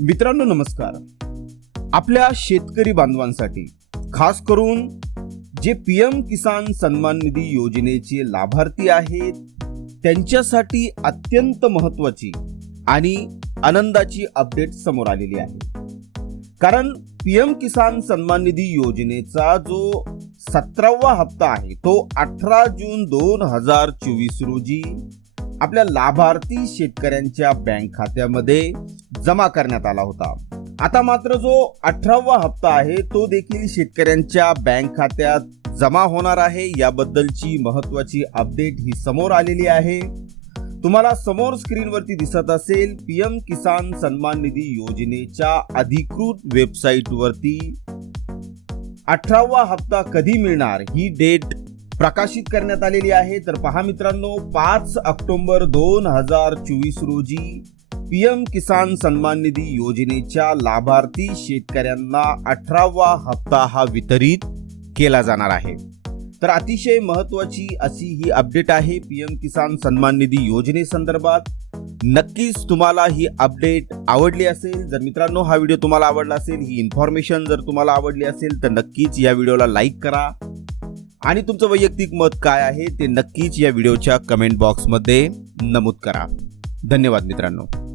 मित्रांनो नमस्कार. आपल्या शेतकरी बांधवांसाठी खास करून J P M Kisan Samman निधी योजनेचे लाभार्थी आहेत त्यांच्यासाठी अत्यंत महत्वाची आणि आनंदाची अपडेट समोर आलेली आहे. कारण पी एम किसान सन्मान निधी योजनेचा जो सतरावा हप्ता आहे तो अठरा जून दोन हजार चोवीस रोजी आपल्या लाभार्थी शेतकऱ्यांच्या बँक खात्यामध्ये जमा करण्यात आला होता. आता मात्र जो अठरावा हप्ता आहे तो देखील शेतकऱ्यांच्या बँक खात्यात जमा होणार आहे. याबद्दलची महत्वाची अपडेट ही समोर आलेली आहे. तुम्हाला समोर स्क्रीनवरती दिसत असेल पीएम किसान सन्मान निधी योजनेच्या अधिकृत वेबसाईटवरती अठरावा हप्ता कधी मिळणार? ही डेट प्रकाशित करण्यात आलेली आहे. तर पहा मित्रांनो पाच ऑक्टोबर दोन हजार चोवीस रोजी पी एम किसान सन्मान निधी योजनेच्या लाभार्थी शेतकऱ्यांना अठरावा हप्ता हा वितरित केला जाणार आहे. तर अतिशय महत्वाची अशी ही अपडेट आहे पी एम किसान सन्मान निधी योजनेसंदर्भात नक्कीच तुम्हाला ही अपडेट आवडली असेल जर मित्रांनो हा व्हिडिओ तुम्हाला आवडला असेल ही इन्फॉर्मेशन जर तुम्हाला आवडली असेल तर नक्कीच या व्हिडिओला लाईक करा. आणि तुमचं वैयक्तिक मत काय आहे ते नक्कीच या व्हिडिओच्या कमेंट बॉक्समध्ये नमूद करा. धन्यवाद मित्रांनो.